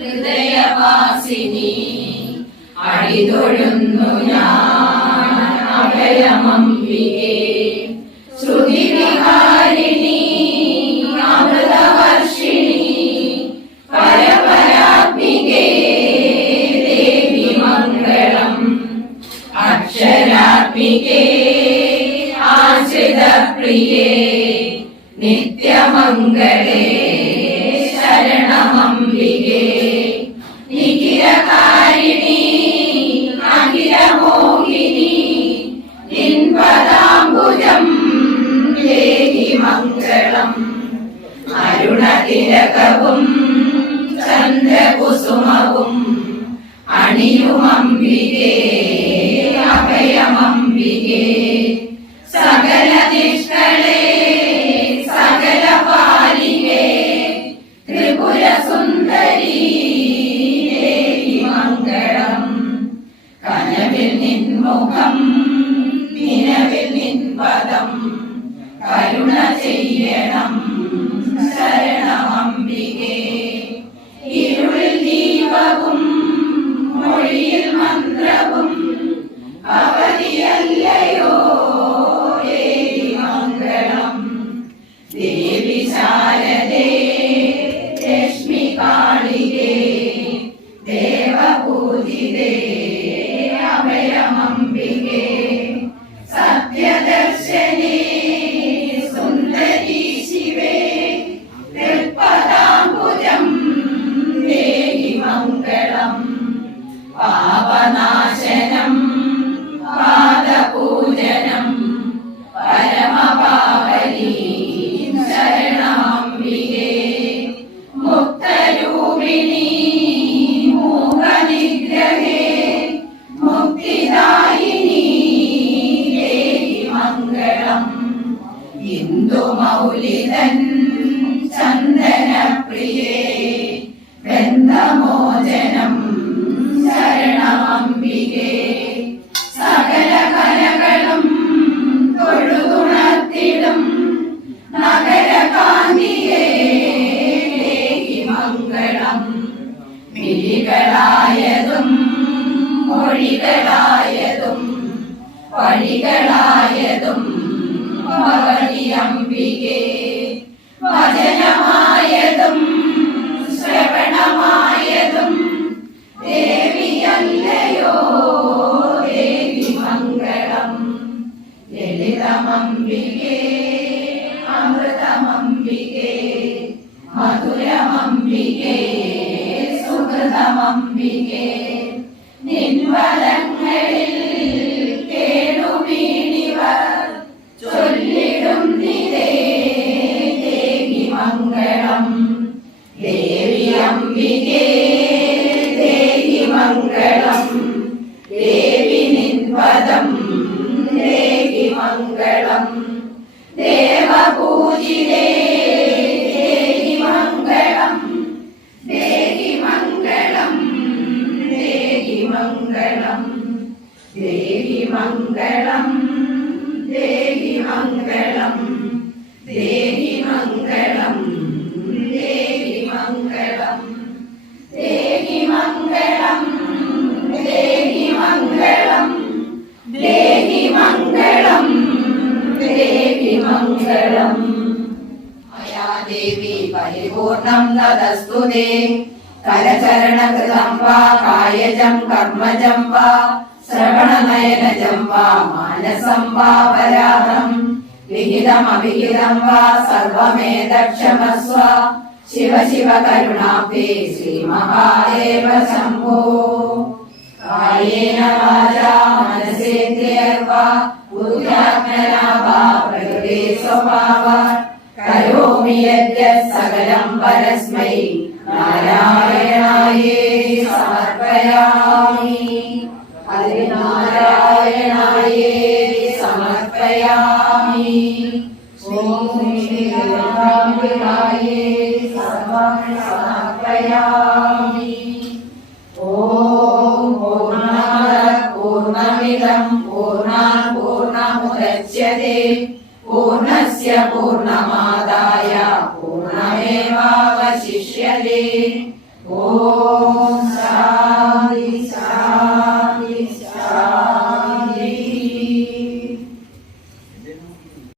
ഹൃദയവാസിനി അടിതൊഴുന്നു ഞാൻ അഭയമംബികേ ശ്രുതി വിഹാരിണി അമൃതവർഷിണി പരപരാത്മികേ ദേവി മംഗളം അക്ഷരാത്മികേ ആശ്രിതപ്രിയേ നിത്യമംഗളേ അണിയുമംബികേ അഭയമംബികേ സകല ദിഷ്കളേ സകല പാലികേ ത്രിപുര സുന്ദരി മംഗളം. കനവിൽ നിൻമുഖം നിലവിൽ നിൻപദം. കരുണ ചെയ്യണം ശരണമംബികേ ഇന്ദു മൗലിതൻ ചന്ദന പ്രിയേ ബന്ധമോചനം ശരണമംബികേ സകല കലകളും തൊഴുതുണർത്തിടും നഗര കാന്തിയേ മംഗളം മിഴികളായതും മൊഴികളായതും വഴികളായതും മകളി അംബികേ വചനമായതും ശ്രവണമായതും ദേവിയല്ലയോ? ദേവി മംഗളം. ലളിതമംബികേ അമൃതമംബികേ മധുരമംബികേ സുഹൃതമംബികേ നിൻവലങ്ങളിൽ देहि मङ्गलम् देहि मङ्गलम् पूर्णम् ददस्तु ते करचरणकृतम् वा कायजम् कर्मजम् वा श्रवणनयनजम् वा मानसम् वा वराहम् विहितमभिहितम् वा सर्वमेतक्षमस्व शिव शिव करुणाब्धे श्रीमहादेव शम्भो कायेन वाचा मनसेत्यर्वा बुद्ध्यात्मना वा प्रकृते स्वभावात् ഭൂമിയദ്യ സകലം പരസ്മൈ. നാരായണായേ സമർപ്പയാമി. അതിന് നാരായണായേ സമർപ്പയാമി. ഓം ശ്രീ രാമനായേ സർവം സമർപ്പയാമി ഓം പൂർണമദ പൂർണമിതം പൂർണാ പൂർണമുദച്യതേ पूर्णस्य पूर्णमादाय पूर्णमेवावशिष्यते ओ